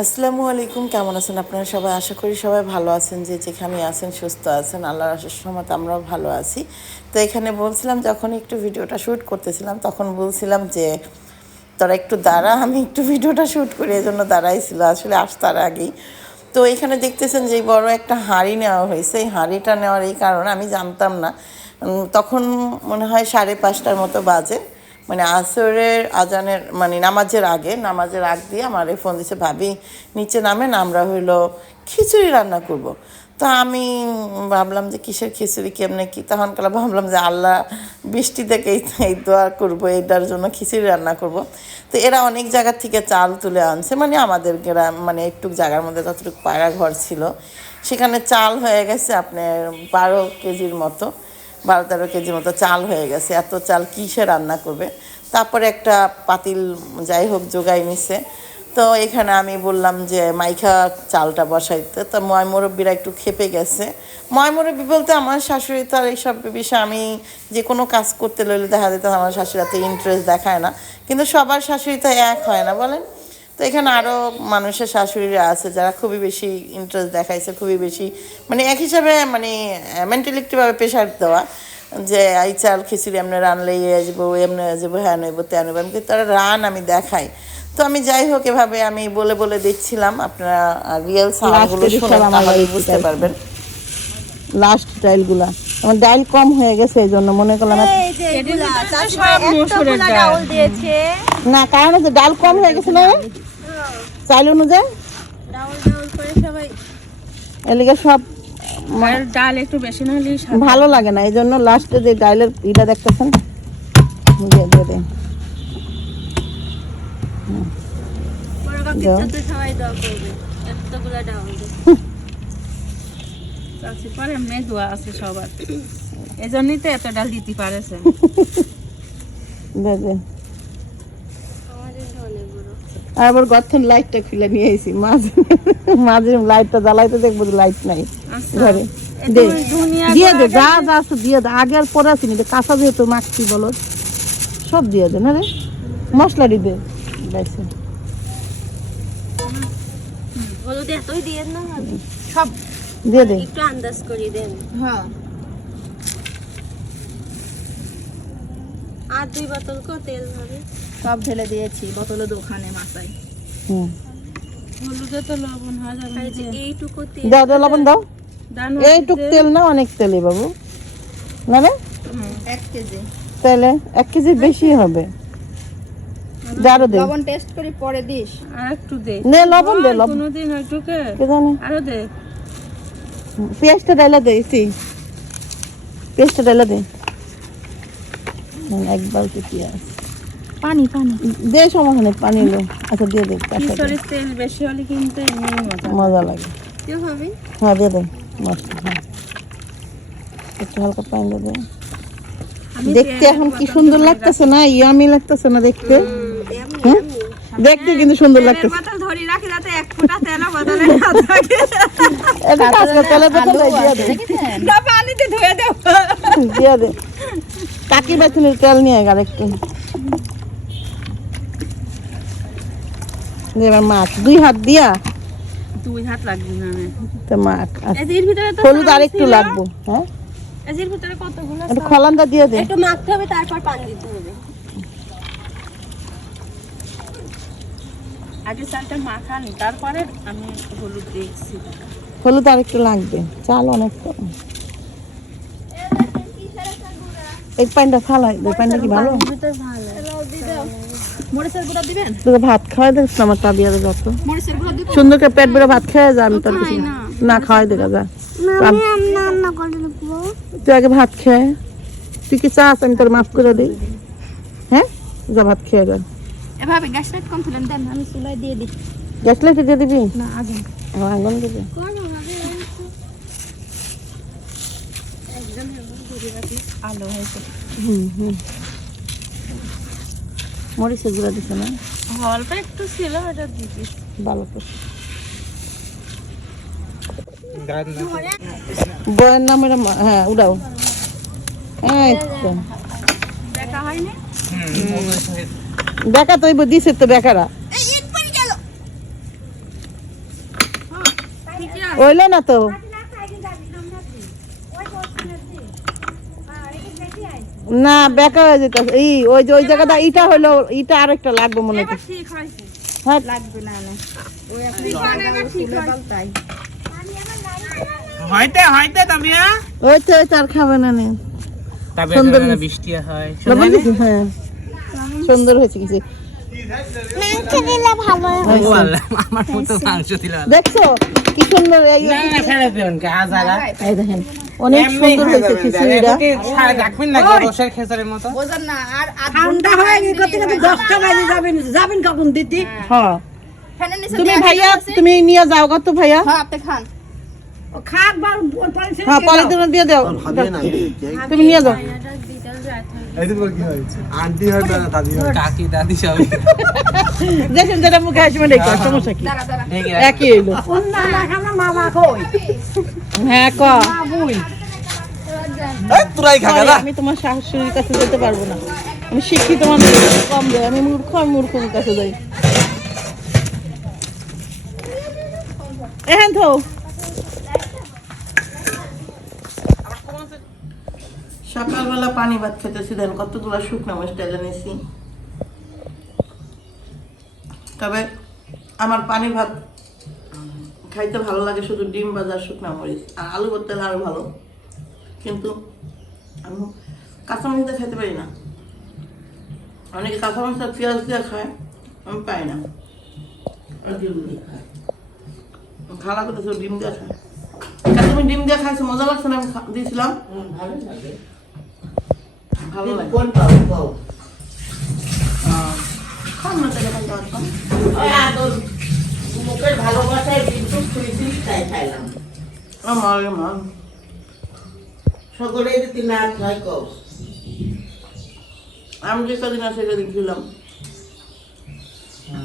আসসালামু আলাইকুম, কেমন আছেন আপনারা সবাই? আশা করি সবাই ভালো আছেন, যে যেখানে আছেন সুস্থ আছেন। আল্লাহর আশীর্বাদ রহমতে আমরাও ভালো আছি। তো এখানে বলছিলাম, যখন একটু ভিডিওটা শ্যুট করতেছিলাম তখন বলছিলাম যে তোরা একটু দাঁড়া, আমি একটু ভিডিওটা শ্যুট করি, এই জন্য দাঁড়াইছিল আসলে আসতার আগেই। তো এখানে দেখতেছেন যে বড় একটা হাঁড়ি নেওয়া হয়েছে। এই হাঁড়িটা নেওয়ার এই কারণে আমি জানতাম না, তখন মনে হয় 5:30টার মতো বাজে, মানে আসরের আজানের মানে নামাজের আগ দিয়ে আমার ফোন দিচ্ছে, ভাবি নিচে নামেন, আমরা হইলো খিচুড়ি রান্না করব। তো আমি ভাবলাম যে কিসের খিচুড়ি, কেমনে কি, তখন কালে ভাবলাম যে আল্লাহ বৃষ্টি থেকে এই দোয়া করবো, এটার জন্য খিচুড়ি রান্না করব। তো এরা অনেক জায়গার থেকে চাল তুলে আনছে, মানে আমাদের গ্রাম মানে একটু জায়গার মধ্যে যতটুকু পায়রা ঘর ছিল সেখানে চাল হয়ে গেছে আপনার 12 কেজির মতো, 12-13 কেজির মতো চাল হয়ে গেছে। এত চাল কিসে রান্না করবে? তারপরে একটা পাতিল যাই হোক জোগাই নিছে। তো এখানে আমি বললাম যে মাইখা চালটা বসাইতে, তো মুরব্বীরা একটু খেপে গেছে। মুরব্বী বলতে আমার শাশুড়ি তো আর এইসব বিষয়ে, আমি যে কোনো কাজ করতে লইলে দেখা যেত আমার শাশুড়ি এত ইন্টারেস্ট দেখায় না, কিন্তু সবার শাশুড়ি তো এক হয় না বলেন। তো এখানে আরও মানুষের শাশুড়িরা আছে যারা খুবই বেশি ইন্টারেস্ট দেখাইছে, খুবই বেশি মানে এক হিসাবে মানে মেন্টালিটিভাবে প্রেশার দেওয়া, যে এই চাল খিচুড়ি এমনি রানলে আসবো, এমনি আসবো, হ্যাঁ নেব তেন নেব, আমি তারা রান আমি দেখাই। তো আমি যাই হোক এভাবে আমি বলে বলে দেখছিলাম, আপনারা রিয়েল সাউন্ডগুলো শুনে তাহলেই বুঝতে পারবেন। লাস্ট ডাইলগুলা আমার ডাইল কম হয়ে গেছে, এই জন্য মনে করলাম না, কারণ হচ্ছে ডাল কম হয়ে গেছে না চাইল অনুযায়ী, এলিগে সব ডাল একটু বেশি না হলে ভালো লাগে না, এই জন্য লাস্টে যে ডাইলের ইটা দেখতেছেন দিয়ে দিয়ে দেন। মেঘুয়া আছে সবার, এই জন্যই তো এত ডাল দিতে পারেছে। আবার গর্থন লাইটটা খুলে নিয়ে এসেছি, মাঝে মাঝে লাইটটা জ্বালাইতে দেখবো লাইট নাই ঘরে। দিয়ে দে যা যা আছে দিয়ে দে, আগে আর পরে আসিনি, কাঁচা যেহেতু মাখছি বলো সব দিয়ে দে না রে, মশলা দি দে সব দিয়ে দে। একটু আন্দাজ করি দেন। হ্যাঁ, আর 2 বোতল তেল হবে, সব ঢেলে দিয়েছি বোতলে, দোকানে মাথায়। হলুদে তো লবণ হয় যাবে, এইটুকু তেল দাও দাও লবণ দাও, এইটুক তেল না অনেক তেলই বাবু না রে, 1 কেজি তাহলে 1 কেজির বেশি হবে। আরো দে, লবণ টেস্ট করে পরে দিস, আর একটু দে নে লবণ দে, লবণ কোনদিন একটুকে কে জানে, আরো দে, পেঁয়াজটা ডাইলা দে, পেঁয়াজটা ডাইলা দে, এক বালতি পেঁয়াজ, পানি পানি দে, সমস্যা নেই পানি লো। আচ্ছা দিয়ে দে, সরিষার তেল বেশি হলে কিন্তু এমনি মজা লাগে। কেউ হবে, হ্যাঁ দিয়ে দে মশলা, হ্যাঁ একটু হালকা পানি দিয়ে দে। দেখতে এখন কি সুন্দর লাগতেছে না, ইয়ামি লাগতেছে না দেখতে, দেখতে কিন্তু সুন্দর লাগতেছে। বোতল ধরি রাখি যাতে এক ফোঁটা তেল বদলে না থাকে, এটা কাঁচা তেলের বোতল দিয়ে দে, না পানিতে ধুয়ে দাও, দিয়ে দে। কাকি বাছুনের তেল নিয়ে গেল একটু, এবার মাছ 2 হাত দিয়া, 2 হাত লাগবে না তো মাছ এর ভিতরে তো হলুদ আর একটু লাগবে। হ্যাঁ এর ভিতরে কতগুলো একটু খলান্দা দিয়ে দে, একটু মাখতে হবে, তারপর পানি দিতে হবে। আগে চালটা মাখানি, তারপরে আমি হলুদ দিয়েছি। হলুদ আর একটু লাগবে, চাল অনেক তো। এই পানিটা ফালাই দে, পানিটা কি ভালো? মরিচের গুঁড়া দিবেন? তোকে ভাত খাওয়াই দেখ আমার তাবিয়ারে যত মরিচের গুঁড়া দিব? সুন্দর করে পেট ভরে ভাত খাওয়া যা, আমি তোর কিছু না খাওয়াই দেখা যা। তুই আগে ভাত খেয়ে, তুই কি চাস আমি তোর মাফ করে দিই? হ্যাঁ যা ভাত খেয়ে যা। এভাবে গ্যাস লাইট কম তুলেন দেন, আমি চুলায় দিয়ে দিই। গ্যাস লাইটে দিয়ে দিবি না আগুন, আগুন দিবি। আলো হয়েছে, মরিচের গুঁড়া দিছে না, অল্প একটু ছিল, এটা দিবি ভালো করে। বয়ের নাম এটা, হ্যাঁ উড়াও, এই তো দেখা হয়নি, বেকা তো দিছে তো বেকারা, হইলো না তো না বেকার হয়ে যেত ওই যে ওই জায়গাটা ইটা হইলো ইটা আরেকটা লাগবে মনে হয় হ্যাঁ লাগবে না হয়তো তামিয়া ওই তো তার খাবে না নে সুন্দর বৃষ্টি হয় লবণ দিছি হ্যাঁ সুন্দর হয়েছে কিছু আমার মতো মাংস দিল দেখছো কি সুন্দর এই ফেলে দেবেন আজারা এই দেখেন অনেক সুন্দর হয়েছে খিচুড়িটা রাখবেন না রসের খেসারের মতো ঠান্ডা হয়ে গেছে কত 10টা বাজে যাবেন কখন দিদি হ্যাঁ তুমি ভাইয়া তুমি নিয়ে যাও কত ভাইয়া ও খাক বার পরে হ্যাঁ পলিথিনে দিয়ে দাও তুমি নিয়ে যাও কাকি দাদি সবাই দেখেন যেটা মুখে আসবে দেখো সমস্যা কি একই হইলো অন্য লাগানো মামা কই হ্যাঁ ক বাবুই তোরাই খাগা আমি তোমার শাশুড়ির কাছে যেতে পারবো না আমি শিক্ষিত মানুষ কম দেয় আমি মূর্খর কাছে যাই এখন তো সকালবেলা পানি ভাত খেতেছি দেন কতগুলো শুকনো মাছ টেলে নিয়েছি তবে আমার পানি ভাত খাইতে ভালো লাগে শুধু ডিম ভাজা শুকনো মরিচ আর আলু ভর্তা আরো ভালো কিন্তু আমি কাঁচামরিচ দিয়ে খেতে পারি না অনেকে কাঁচামরিচ আর পেঁয়াজ দিয়ে খায় আমি পাই না ডিম দিয়ে খায় খালা করতেছে ডিম দিয়ে খায় তুমি ডিম দিয়ে খাইছো মজা লাগছে না আমি দিয়েছিলাম ভালো লাগে খান না তাহলে মুখের ভালোবাসায় কিন্তু তাই খাইলাম আমার মা সকলে যদি না খাই কম আমি যে কদিন আছে সেদিন খেলাম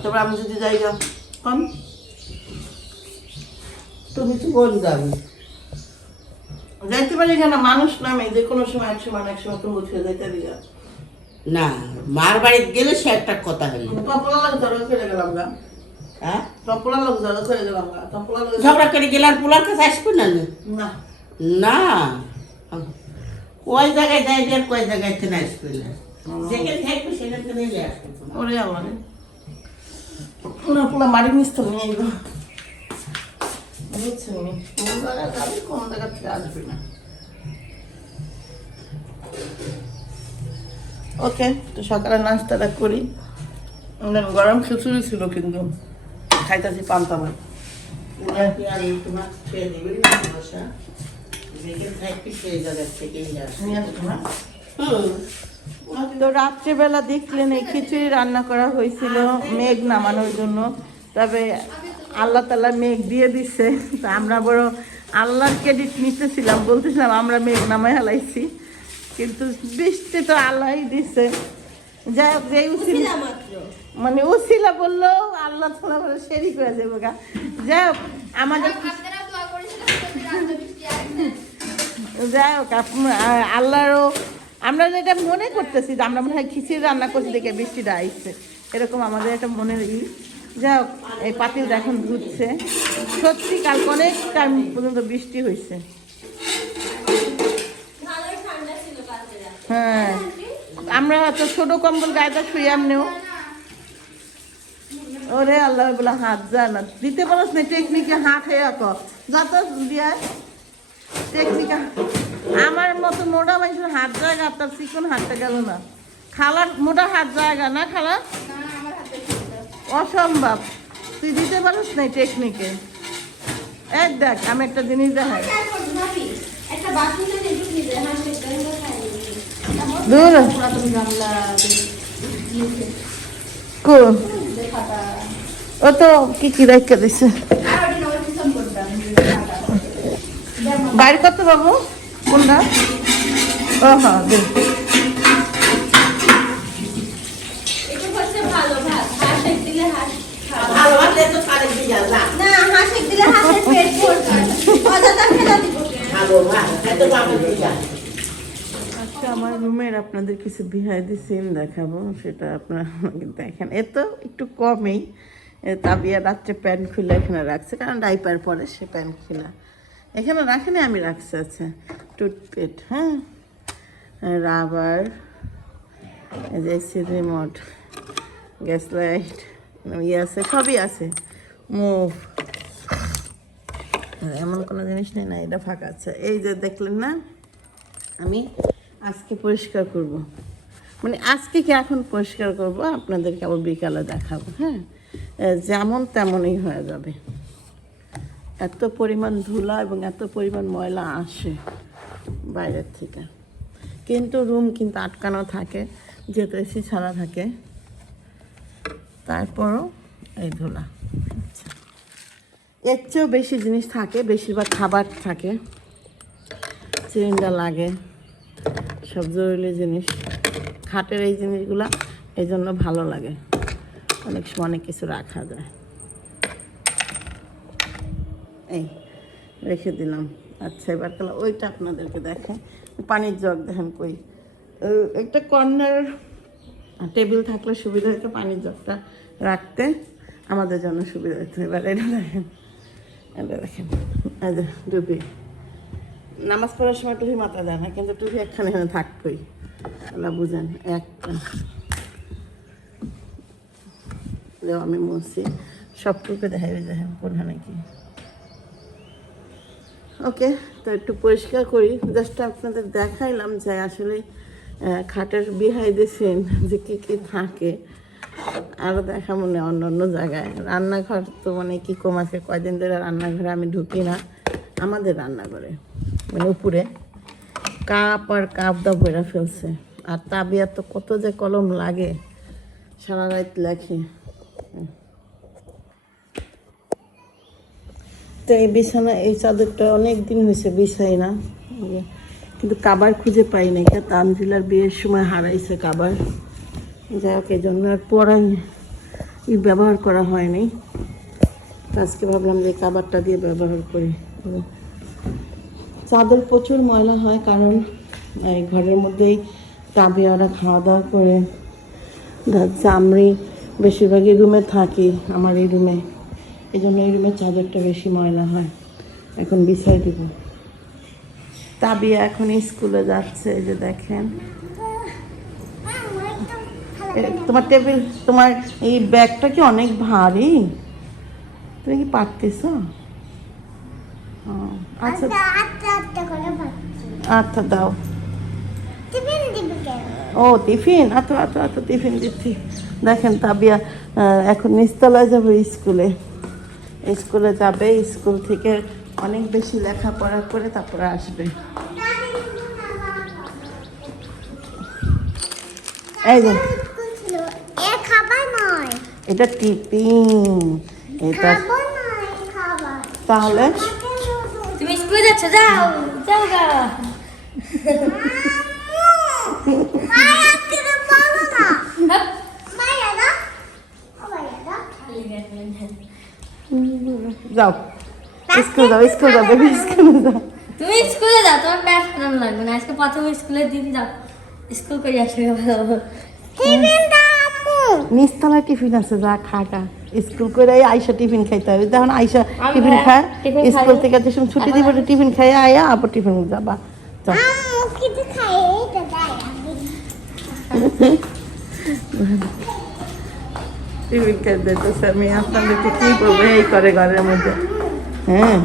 তারপর আমি যদি যাই কম তুমি তো বল যাবে যাইতে পারি কেন মানুষ নামে যে কোনো সময় এক সময় তুমি বলছে যাইতে দিলা না মার বাড়িতে গেলে সে একটা কথা হইল টপলা লোক ধরো করে গেলাম গা হ্যাঁ টপলা লোক ধরো করে গেলাম গা টপলা লোক ঝগড়া করে গেলে আর পোলার কাছে আসবে না না না কয় জায়গায় যাই আর কয় জায়গায় থেকে আসবে না যেখানে থাকবে সেখান থেকে নিয়ে আসবে ওরে আমার ওরা পুরো মারি মিস্ত্রি নিয়ে এলো বুঝছেন কোন জায়গায় যাবি কোন জায়গা থেকে আসবে না ওকে তো সকালে নাস্তাটা করি গরম খিচুড়ি ছিল কিন্তু খাইতেছি পান্তা ভাত তোমার খেয়ে দেবে বসা যেখানে থাকবে সেই জায়গা থেকেই আসবে নিয়ে আসবো না তো রাত্রেবেলা দেখলেন এই খিচুড়ি রান্না করা হয়েছিল মেঘ নামানোর জন্য তবে আল্লাহ তাআলা মেঘ দিয়ে দিচ্ছে তো আমরা বড় আল্লাহর ক্রেডিট নিতেছিলাম বলতেছিলাম আমরা মেঘ নামাই হালাইছি কিন্তু বৃষ্টি তো আল্লাহই দিচ্ছে যাই হোক যে উসিলা মানে উসিলা বললো আল্লাহ তাআলা বলে শেরিক হয়ে যাবে গা যাই হোক আমাদের যাই হোক আল্লাহরও আমরা যেটা মনে করতেছি যে আমরা মনে হয় খিচুড়ি রান্না করছি দেখে বৃষ্টিটা আসছে এরকম আমাদের একটা মনের যাই হোক এই পাতিলটা এখন ধুচ্ছে সত্যি কালকে অনেক টাইম পর্যন্ত বৃষ্টি হয়েছে হ্যাঁ আমরা হয়তো ছোট কম্বল গায়েটা শুয়ে এমনিও ওরে আল্লাহ বলে হাত যা না দিতে পারস না টেকনিকে হাত হয়ে যত দিয়ে টেকনিকা আমার মতো মোটা মানুষের হাত জায়গা তার চিকন হাতটা গেল না খালার মোটা হাত জায়গা না খালা অসম্ভব তুই দিতে পারিস না টেকনিকে এক দেখ আমি একটা জিনিস দেখাই দূর ও তো কি রেখে দিছে বাইরে করতে পাবো কোনটা ও হ্যাঁ দেখ আচ্ছা আমার রুমের আপনাদের কিছু বিহাইড সিন দেখাবো সেটা আপনারা দেখেন এ তো একটু কমেই তাবিয়া রাত্রে প্যান্ট খুলে এখানে রাখছে, কারণ ডাইপার পরে সে প্যান্ট খুলে এখানে রাখেনি, আমি রাখছি। আছে টুথপেট, হ্যাঁ, রাবার, এই যে এসি রিমোট, গ্যাস লাইট, ইয়ে আছে, সবই আছে, মুভ, এমন কোনো জিনিস নেই না এটা ফাঁকা আছে। এই যে দেখলেন না, আমি আজকে পরিষ্কার করব, মানে আজকে কি এখন পরিষ্কার করব, আপনাদেরকে আবার বিকালে দেখাবো। হ্যাঁ, যেমন তেমনই হয়ে যাবে। এত পরিমাণ ধুলা এবং এত পরিমাণ ময়লা আসে বাইরের থেকে, কিন্তু রুম কিন্তু আটকানো থাকে, যেহেতু এসি ছাড়া থাকে, তারপরও এই ধুলা। আচ্ছা, এর চেয়েও বেশি জিনিস থাকে, বেশিরভাগ খাবার থাকে, সিলিন্ডার লাগে, সব জরুরি জিনিস। খাটের এই জিনিসগুলা এই জন্য ভালো লাগে, অনেক সময় অনেক কিছু রাখা যায়। এই রেখে দিলাম। আচ্ছা, এবার তাহলে ওইটা আপনাদেরকে দেখেন, পানির জগ দেখেন কই, একটা কর্নার টেবিল থাকলে সুবিধা হতো পানির জগটা রাখতে, আমাদের জন্য সুবিধা হতো। এবার এটা দেখেন, এটা দেখেন, এই যে টুপি, নামাজ পড়ার সময় টুপি মাথা দেয় না, কিন্তু টুপি একখানে এখানে থাকতোই, ওলা বুঝেন। একটা আমি মুছি, সব টুপি দেখাই দেখেন কোনখানে কি। ওকে, তো একটু পরিষ্কার করি, জাস্ট আপনাদের দেখাইলাম যে আসলে খাটের বিহাইড দ্য সিন যে কী কী থাকে। আরও দেখা মনে অন্য অন্য জায়গায় রান্নাঘর তো মানে কী কম আছে, কয়দিন ধরে রান্নাঘরে আমি ঢুকি না। আমাদের রান্নাঘরে মানে উপরে কাপ আর কাপ দা বইরা ফেলছে, আর তাবিয়া তো কত যে কলম লাগে, সারা রাত লেখে। তো এই বিছানা, এই চাদরটা অনেক দিন হয়েছে বিছাই না, কিন্তু কাবার খুঁজে পাই না। এটা তানজিলার বিয়ের সময় হারাইছে কাবার, যাই হোক এই জন্য আর পরাই ব্যবহার করা হয়নি। আজকে ভাবলাম যে কাবারটা দিয়ে ব্যবহার করি। চাদর প্রচুর ময়লা হয়, কারণ এই ঘরের মধ্যেই তাবিয়া ওরা খাওয়া দাওয়া করে। আমি বেশিরভাগই রুমে থাকি, আমার এই রুমে, এই জন্য এই রুমের চাদরটা বেশি ময়লা হয়। এখন বিছাই দিব। তাবিয়া এখন স্কুলে যাচ্ছে, এই যে দেখেন। তোমার টেবিল, তোমার এই ব্যাগটা কি অনেক ভারী, তুমি কি পারতেছ? আচ্ছা আচ্ছা দাও। ও টিফিন, আচ্ছা আচ্ছা আচ্ছা, টিফিন দিচ্ছি। দেখেন তাবিয়া এখন নিচতলায় যাবে স্কুলে, স্কুলে যাবে, স্কুল থেকে অনেক বেশি লেখাপড়া করে তারপরে আসবে। এই যে এটা টিফিন, এটা তাহলে তুমি স্কুলে যাচ্ছ, যাও যাও গা। যাও স্কুল যাও, স্কুল যাও বেবি, স্কুল যাও। তুমি স্কুলে যাও, তোমার ব্যাগ ফেরানো লাগবে না। আজকে প্রথম স্কুলে দিদি যাও, স্কুল করে আসবে ভালো। নিচতলায় টিফিন আছে, যা খাটা। স্কুল করে আইসা টিফিন খাইতে হবে, তখন আইসা টিফিন খায়, স্কুল থেকে যে সময় ছুটি দিব টিফিন খাই আয়া আবার টিফিন যাবা। টিফিন খাইতে দিতেছে, আমি আপনাদেরকে কি করবো, এই করে ঘরের মধ্যে। হ্যাঁ,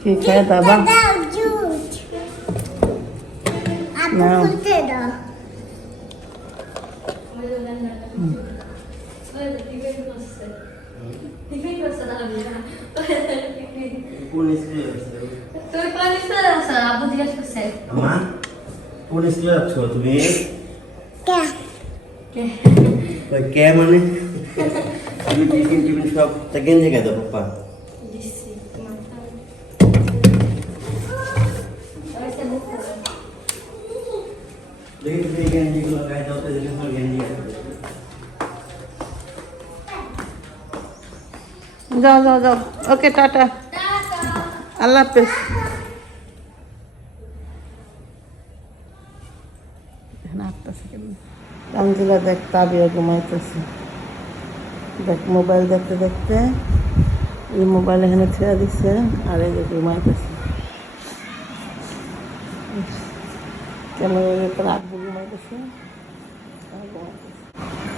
কি খায় দাবা নাও। আব্বু জিজ্ঞাসা করছে মা কোন স্কুলে যাচ্ছ তুমি? কে মানে তুমি টিফিন টিফিন সব সেকেন্ড থেকে দাও পাপা। যাও যাও যাও, ওকে টাটা, আল্লাহ হাফেজ। তানজিলা দেখ তাবিয়া ঘুমাইতেছে। দেখ মোবাইল দেখতে দেখতে এই মোবাইল এখানে ছেড়ে দিচ্ছে আর এই যে ঘুমাইতেছে ক্যামেরার উপর আব্বু ঘুমাইতেছে আর ঘুমাইতেছে